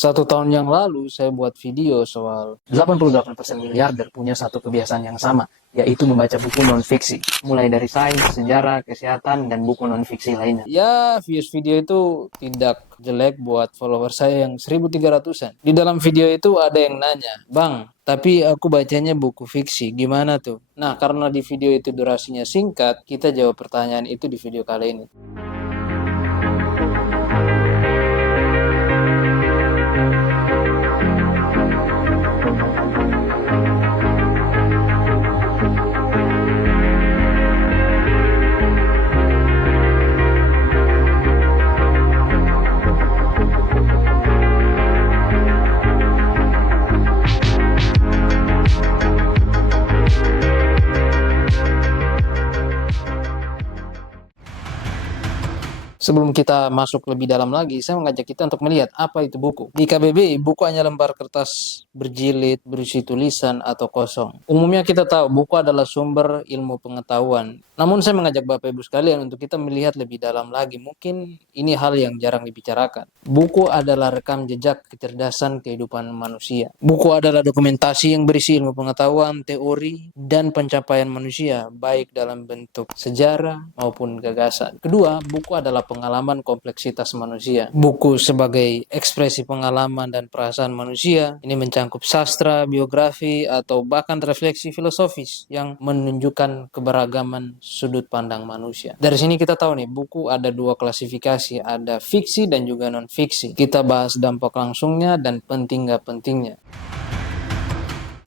1 tahun yang lalu saya buat video soal 88% miliarder punya satu kebiasaan yang sama, yaitu membaca buku non-fiksi, mulai dari sains, sejarah, kesehatan, dan buku non-fiksi lainnya. Ya, views video itu tidak jelek buat follower saya yang 1300-an. Di dalam video itu ada yang nanya, "Bang, tapi aku bacanya buku fiksi, gimana tuh?" Nah, karena di video itu durasinya singkat, kita jawab pertanyaan itu di video kali ini. Sebelum kita masuk lebih dalam lagi, saya mengajak kita untuk melihat apa itu buku. Di KBBI, buku hanya lembar kertas berjilid, berisi tulisan, atau kosong. Umumnya kita tahu buku adalah sumber ilmu pengetahuan. Namun saya mengajak Bapak Ibu sekalian untuk kita melihat lebih dalam lagi. Mungkin ini hal yang jarang dibicarakan. Buku adalah rekam jejak kecerdasan kehidupan manusia. Buku adalah dokumentasi yang berisi ilmu pengetahuan, teori, dan pencapaian manusia, baik dalam bentuk sejarah maupun gagasan. Kedua, buku adalah pengalaman kompleksitas manusia. Buku sebagai ekspresi pengalaman dan perasaan manusia, ini mencangkup sastra, biografi, atau bahkan refleksi filosofis yang menunjukkan keberagaman sudut pandang manusia. Dari sini kita tahu nih, buku ada 2 klasifikasi, ada fiksi dan juga non-fiksi. Kita bahas dampak langsungnya dan penting gak pentingnya.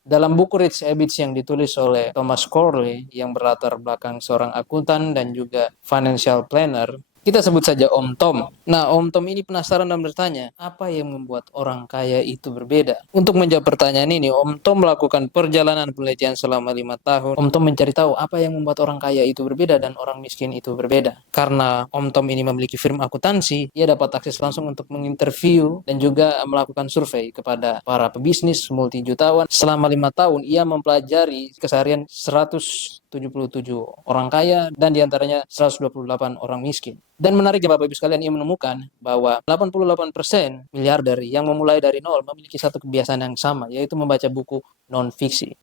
Dalam buku Rich Habits yang ditulis oleh Thomas Corley yang berlatar belakang seorang akuntan dan juga financial planner, kita sebut saja Om Tom. Nah, Om Tom ini penasaran dan bertanya, apa yang membuat orang kaya itu berbeda? Untuk menjawab pertanyaan ini, Om Tom melakukan perjalanan penelitian selama 5 tahun. Om Tom mencari tahu apa yang membuat orang kaya itu berbeda dan orang miskin itu berbeda. Karena Om Tom ini memiliki firma akuntansi, ia dapat akses langsung untuk menginterview dan juga melakukan survei kepada para pebisnis multijutawan. Selama 5 tahun, ia mempelajari keseharian 177 orang kaya dan diantaranya 128 orang miskin. Dan menariknya Bapak Ibu sekalian, ia menemukan bahwa 88% miliarder yang memulai dari nol memiliki satu kebiasaan yang sama, yaitu membaca buku non-fiksi.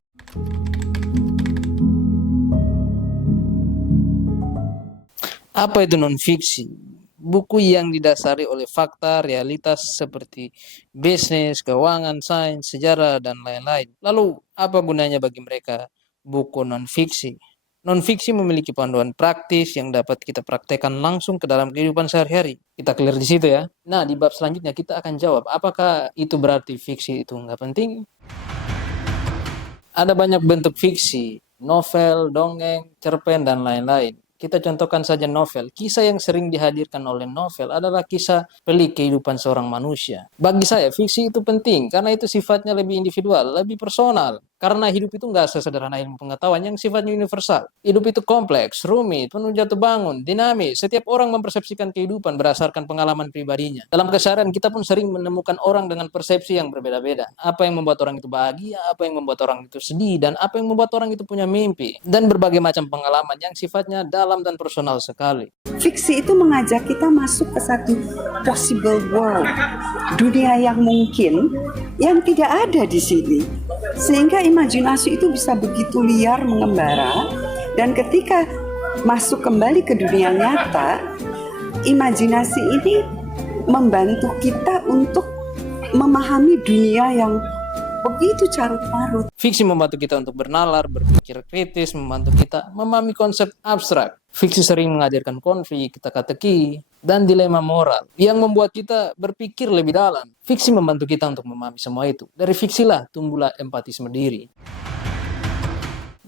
Apa itu non-fiksi? Buku yang didasari oleh fakta, realitas seperti bisnis, keuangan, sains, sejarah, dan lain-lain. Lalu, apa gunanya bagi mereka buku non-fiksi? Non-fiksi memiliki panduan praktis yang dapat kita praktekkan langsung ke dalam kehidupan sehari-hari. Kita clear di situ ya. Nah, di bab selanjutnya kita akan jawab, apakah itu berarti fiksi itu nggak penting? Ada banyak bentuk fiksi, novel, dongeng, cerpen, dan lain-lain. Kita contohkan saja novel. Kisah yang sering dihadirkan oleh novel adalah kisah pelik kehidupan seorang manusia. Bagi saya, fiksi itu penting karena itu sifatnya lebih individual, lebih personal. Karena hidup itu nggak sesederhana ilmu pengetahuan yang sifatnya universal. Hidup itu kompleks, rumit, penuh jatuh bangun, dinamis. Setiap orang mempersepsikan kehidupan berdasarkan pengalaman pribadinya. Dalam keseharian kita pun sering menemukan orang dengan persepsi yang berbeda-beda. Apa yang membuat orang itu bahagia, apa yang membuat orang itu sedih, dan apa yang membuat orang itu punya mimpi. Dan berbagai macam pengalaman yang sifatnya dalam dan personal sekali. Fiksi itu mengajak kita masuk ke satu possible world, dunia yang mungkin, yang tidak ada di sini. Sehingga imajinasi itu bisa begitu liar mengembara, dan ketika masuk kembali ke dunia nyata, imajinasi ini membantu kita untuk memahami dunia yang begitu carut-marut. Fiksi membantu kita untuk bernalar, berpikir kritis, membantu kita memahami konsep abstrak. Fiksi sering menghadirkan konflik, teka-teki, dan dilema moral yang membuat kita berpikir lebih dalam. Fiksi membantu kita untuk memahami semua itu. Dari fiksilah tumbuhlah empatisme diri.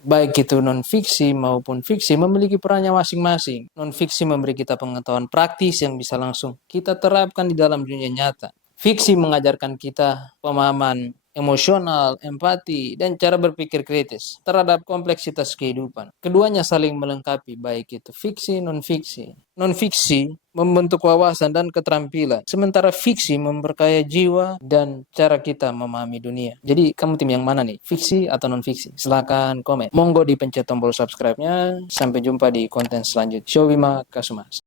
Baik itu non-fiksi maupun fiksi memiliki perannya masing-masing. Non-fiksi memberi kita pengetahuan praktis yang bisa langsung kita terapkan di dalam dunia nyata. Fiksi mengajarkan kita pemahaman emosional, empati, dan cara berpikir kritis terhadap kompleksitas kehidupan. Keduanya saling melengkapi, baik itu fiksi, non-fiksi. Non-fiksi membentuk wawasan dan keterampilan, sementara fiksi memperkaya jiwa dan cara kita memahami dunia. Jadi, kamu tim yang mana nih? Fiksi atau non-fiksi? Silakan komen. Monggo dipencet tombol subscribe-nya. Sampai jumpa di konten selanjutnya. Showima Kasumas.